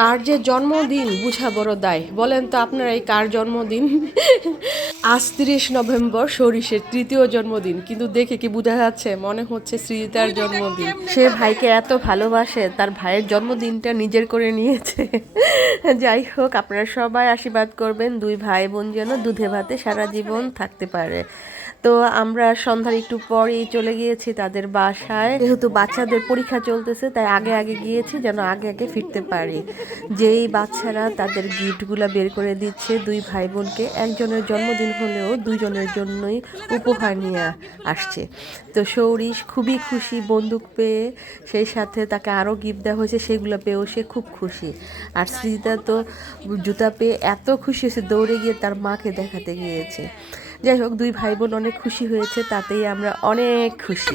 কার যে জন্মদিন বুঝা বড় দায়। বলেন তো আপনারা এই কার জন্মদিন? আজ 30 নভেম্বর সরিষের তৃতীয় জন্মদিন, কিন্তু দেখে কি বোঝা যাচ্ছে মনে হচ্ছে সৃজিতার জন্মদিন। সে ভাইকে এত ভালোবাসে, তার ভাইয়ের জন্মদিনটা নিজের করে নিয়েছে। যাই হোক, আপনারা সবাই আশীর্বাদ করবেন দুই ভাই বোন যেন দুধে ভাতে সারা জীবন থাকতে পারে। তো আমরা সন্ধ্যার একটু পরেই চলে গিয়েছি তাদের বাসায়, যেহেতু বাচ্চাদের পরীক্ষা চলতেছে তাই আগে আগে গিয়েছি যেন আগে আগে ফিরতে পারি। যেই বাচ্চারা তাদের গিফটগুলো বের করে দিচ্ছে দুই ভাই বোনকে, একজনের জন্মদিন হলেও দুজনের জন্যই উপহার নিয়ে আসছে। তো সৌরিশ খুবই খুশি বন্দুক পেয়ে, সেই সাথে তাকে আরও গিফট দেওয়া হয়েছে, সেগুলো পেয়েও সে খুব খুশি। আর সৃজিতা তো জুতা পেয়ে এত খুশি হয়েছে, দৌড়ে গিয়ে তার মাকে দেখাতে গিয়েছে। যাই হোক, দুই ভাই বোন অনেক খুশি হয়েছে, তাতেই আমরা অনেক খুশি।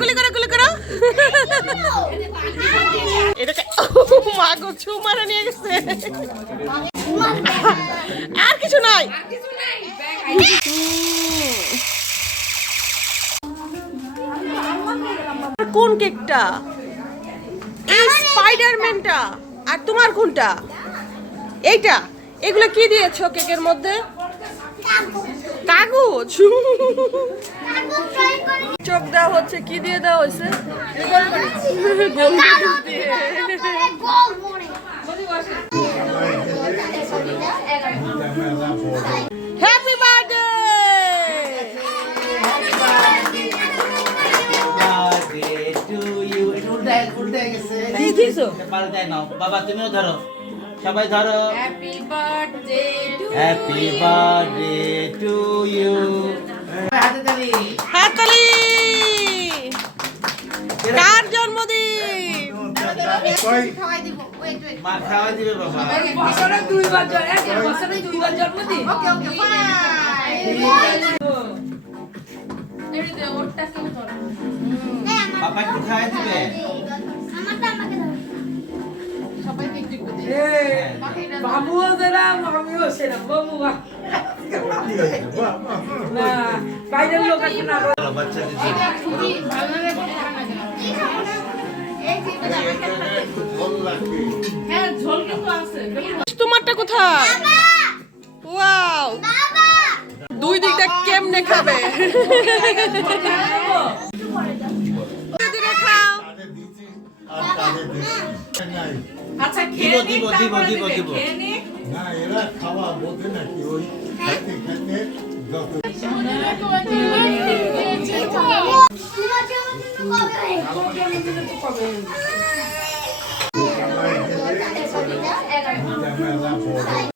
আর কিছু নাই, কোন কেকটা? এই স্পাইডারম্যানটা। আর তোমার কোনটা? এইটা। এগুলো কি দিয়েছো কেকের মধ্যে? কাগজ। চোখ দেওয়া হচ্ছে, কি দিয়ে দেওয়া হয়েছে? Happy birthday. বাবা তুমিও ধরো, সবাই ধরো। Happy birthday to happy birthday to you. হাতে তালি। হাততালি। কার জন্মদিন? খাওয়াই দিব। Wait wait. মা খাওয়াই দিবে বাবা। বছরে দুইবার জন্মদিন। Okay okay fine. এই যে ওরটা কেউ ধরো। বাবা একটু খাওয়াই দিবে। আমারটা আমাকে দাও। সবাইকে একটু একটু দে। বাবুও দিলাম আমিও সেরাম বাবু না বাইরের লোক আছে না চলো বাচ্চাদের জন্য। এটা খুবই ভালো লাগে খানা কেন। এই যে এটা আমার কাছে হ্যাঁ ঝোল কিন্তু আছে। তোমারটা কোথায়? ওয়াও, দুই দিকটা কেমনে খাবে? দিদিরা খাও। আচ্ছা দিব দিব দিব দিব দিব। না এরা খাওয়া বোঝে নাকি ওই খেতে খেতে যত কবে